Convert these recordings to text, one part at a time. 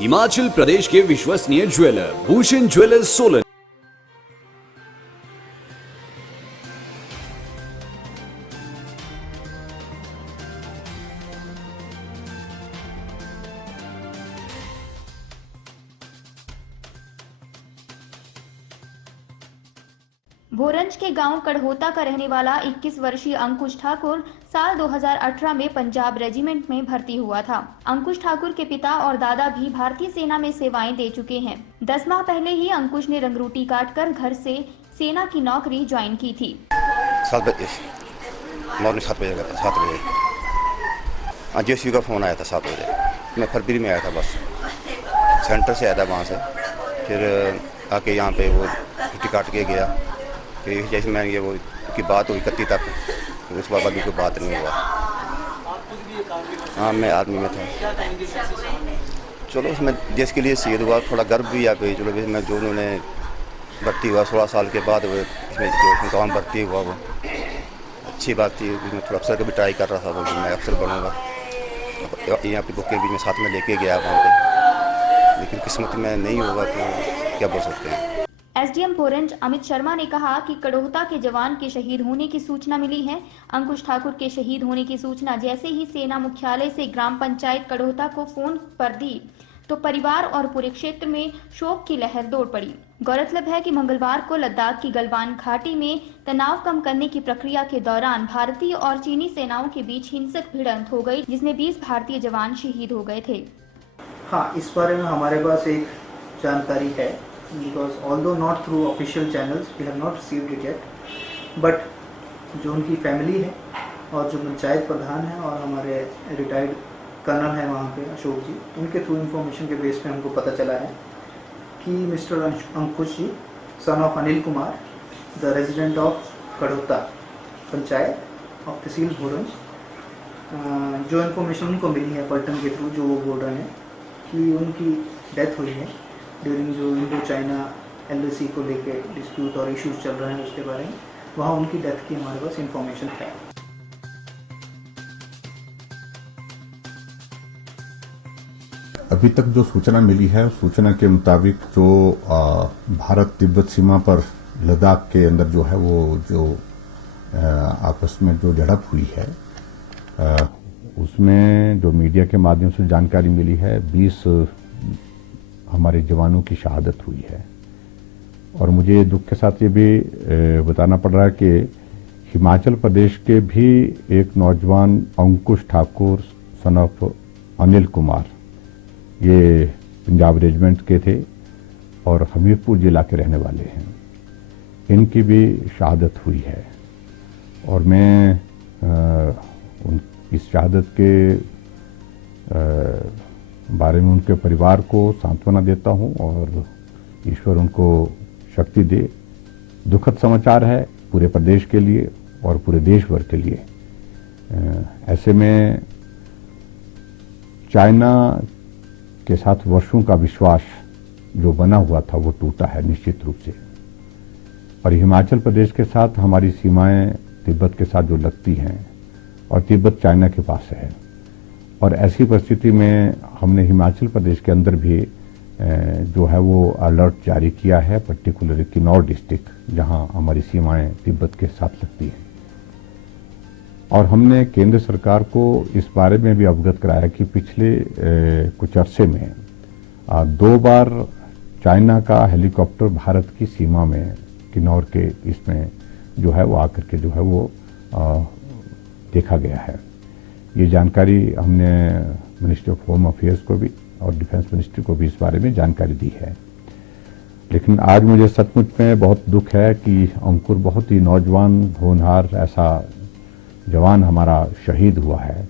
हिमाचल प्रदेश के विश्वसनीय jeweller Bhushan jewellers Solan. Bhoranj के गांव कड़होता का रहने वाला 21 वर्षीय अंकुश ठाकुर साल 2018 में पंजाब रेजिमेंट में भर्ती हुआ था। अंकुश ठाकुर के पिता और दादा भी भारतीय सेना में सेवाएं दे चुके हैं। 10 माह पहले ही अंकुश ने रंगरूटी काटकर घर से सेना की नौकरी ज्वाइन की थी। 7 बजे जेसीबी का फोन आया था 7 बजे। मैं फरवरी में आया था, बस सेंटर से आया था वहाँ से, फिर आके यहाँ पे वो छुट्टी काट के गया। फिर जैसे मैं ये वो की बात हुई 31 तक, तो उस बाद कोई बात नहीं हुआ। हाँ, मैं आर्मी में था। चलो उसमें देश के लिए शहीद हुआ, थोड़ा गर्व भी आ गई। चलो मैं जो उन्होंने भर्ती हुआ 16 साल के बाद, वो इसमें जो काम भर्ती हुआ वो अच्छी बात थी। मैं थोड़ा अफसर का भी ट्राई कर रहा था, तो मैं अफसर बनूँगा। यहाँ पे बुक के बीच में साथ में लेके गया वहाँ पे, लेकिन किस्मत में नहीं होगा तो क्या बोल सकते हैं। एसडीएम भोरंज अमित शर्मा ने कहा कि कड़होता के जवान के शहीद होने की सूचना मिली है। अंकुश ठाकुर के शहीद होने की सूचना जैसे ही सेना मुख्यालय से ग्राम पंचायत कड़होता को फोन पर दी तो परिवार और पूरे क्षेत्र में शोक की लहर दौड़ पड़ी। गौरतलब है कि मंगलवार को लद्दाख की गलवान घाटी में तनाव कम करने की प्रक्रिया के दौरान भारतीय और चीनी सेनाओं के बीच हिंसक भिड़ंत हो गई, जिसमें 20 भारतीय जवान शहीद हो गए थे। हाँ, इस बारे में हमारे पास एक जानकारी है, because although not through official channels we have not received it yet, but जो उनकी फैमिली है और जो पंचायत प्रधान है और हमारे रिटायर्ड कर्नल हैं वहाँ पे अशोक जी, उनके थ्रू इंफॉर्मेशन के बेस पे हमको पता चला है कि mister Ankush ji son of Anil Kumar, the resident of Kadhota panchayat of tehsil Bhoranj, जो इन्फॉर्मेशन उनको मिली है पलटन के थ्रू, जो वो बोल रहे हैं कि उनकी डेथ हुई है ड्यूरिंग जो इंडो चाइना एलओसी को लेके डिस्प्यूट और इश्यूज चल रहे हैं उसके बारे में, वहाँ उनकी डेथ की हमारे पास इंफॉर्मेशन है। अभी तक जो सूचना मिली है, सूचना के मुताबिक जो भारत तिब्बत सीमा पर लद्दाख के अंदर जो है वो जो आपस में जो झड़प हुई है, उसमें जो मीडिया के माध्यम से जानकारी मिली है 20 हमारे जवानों की शहादत हुई है। और मुझे दुख के साथ ये भी बताना पड़ रहा है कि हिमाचल प्रदेश के भी एक नौजवान अंकुश ठाकुर सन ऑफ अनिल कुमार, ये पंजाब रेजिमेंट के थे और हमीरपुर जिला के रहने वाले हैं, इनकी भी शहादत हुई है। और मैं इस शहादत के बारे में उनके परिवार को सांत्वना देता हूं और ईश्वर उनको शक्ति दे। दुखद समाचार है पूरे प्रदेश के लिए और पूरे देश भर के लिए। ऐसे में चाइना के साथ वर्षों का विश्वास जो बना हुआ था वो टूटा है निश्चित रूप से। और हिमाचल प्रदेश के साथ हमारी सीमाएं तिब्बत के साथ जो लगती हैं और तिब्बत चाइना के पास है, और ऐसी परिस्थिति में हमने हिमाचल प्रदेश के अंदर भी जो है वो अलर्ट जारी किया है, पर्टिकुलरली किन्नौर डिस्ट्रिक्ट जहां हमारी सीमाएं तिब्बत के साथ लगती हैं। और हमने केंद्र सरकार को इस बारे में भी अवगत कराया कि पिछले कुछ अरसे में 2 बार चाइना का हेलीकॉप्टर भारत की सीमा में किन्नौर के इसमें जो है वो आकर के जो है वो देखा गया है। ये जानकारी हमने मिनिस्ट्री ऑफ होम अफेयर्स को भी और डिफेंस मिनिस्ट्री को भी इस बारे में जानकारी दी है। लेकिन आज मुझे सचमुच में बहुत दुख है कि अंकुर बहुत ही नौजवान होनहार ऐसा जवान हमारा शहीद हुआ है।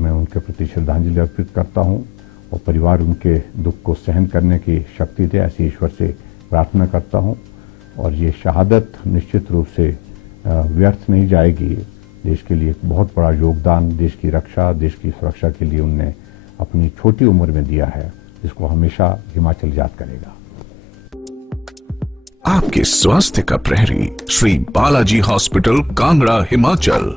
मैं उनके प्रति श्रद्धांजलि अर्पित करता हूं और परिवार उनके दुख को सहन करने की शक्ति दे, ऐसी ईश्वर से प्रार्थना करता हूं। और ये शहादत निश्चित रूप से व्यर्थ नहीं जाएगी। देश के लिए एक बहुत बड़ा योगदान, देश की रक्षा, देश की सुरक्षा के लिए उनने अपनी छोटी उम्र में दिया है, जिसको हमेशा हिमाचल याद करेगा। आपके स्वास्थ्य का प्रहरी श्री बालाजी हॉस्पिटल कांगड़ा हिमाचल।